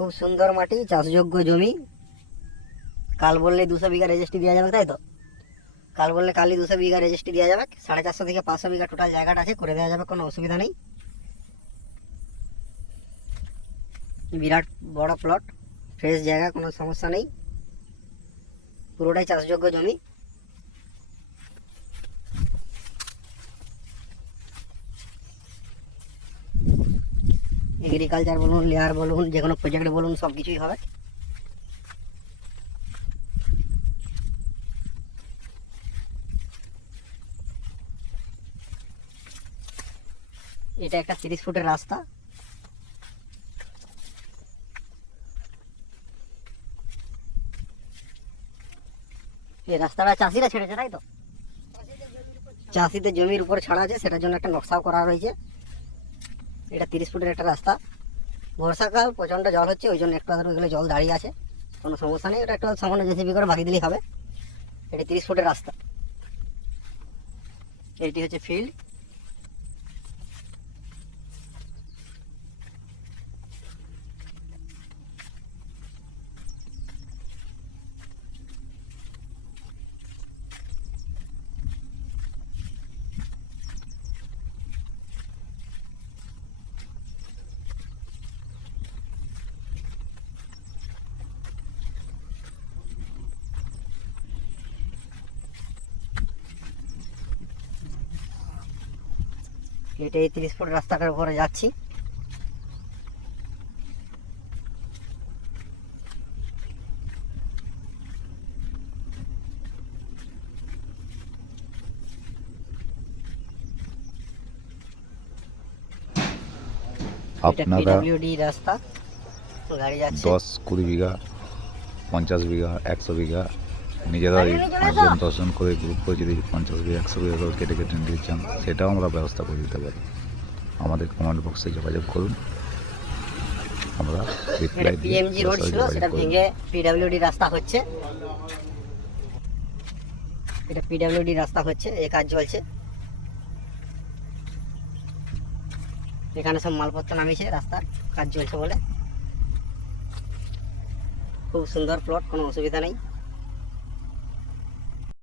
খুব সুন্দর মাটি, চাষযোগ্য জমি। কাল বললে 200 বিঘা রেজিস্ট্রি দেওয়া যাবে, তাই তো? কাল বললে কালই 200 বিঘা রেজিস্ট্রি দেওয়া যাবে। 450 থেকে 500 বিঘা টোটাল জায়গাটা আছে, করে দেওয়া যাবে, কোনো অসুবিধা নেই। বিরাট বড় প্লট, ফ্রেশ জায়গা, কোনো সমস্যা নেই, পুরোটাই চাষযোগ্য জমি। এগ্রিকালচার বলুন, লেয়ার বলুন, যে কোনো প্রজেক্ট বলুন, সব কিছুই হবে। এটা একটা 30 ফুটের রাস্তা। এই রাস্তাটা চাষিরা ছেড়েছে, তাই তো? চাষিদের জমির উপর ছাড়া আছে, সেটার জন্য একটা নকশাও করা রয়েছে। এটা 30 ফুটের একটা রাস্তা। বর্ষাকাল প্রচণ্ড জল হচ্ছে, ওই জন্য একটু আধটু এগুলো জল দাঁড়িয়ে আছে, কোনো সমস্যা নেই। ওটা একটু সামান্য জেসিবি করে বাকি দিলেই হবে। এটা 30 ফুটের রাস্তা। এটি হচ্ছে ফিল্ড। এটা এই 30 ফুট রাস্তাটার উপরে যাচ্ছি। আপনারা রাস্তা, গাড়ি যাচ্ছে। 10-20 বিঘা, 50 বিঘা, 100 বিঘা নিজেরা আসবেন, দর্শন করে গ্রুপ করে যদি 50 বিঘা 100 বিঘা করে কেটে কেটে নিতে চান, সেটাও আমরা ব্যবস্থা করে দিতে পারি। আমাদের কমেন্ট বক্সে যোগাযোগ করুন, আমরা রিপ্লাই দিয়ে পিএমজি রোড ছিল, সেটা ভেঙে পিডব্লিউডি রাস্তা হচ্ছে। এটা পিডব্লিউডি রাস্তা হচ্ছে, এই কাজ চলছে। এখানে সব মালপত্র নামিয়েছে, রাস্তার কাজ চলছে বলে। খুব সুন্দর প্লট, কোনো অসুবিধা নেই।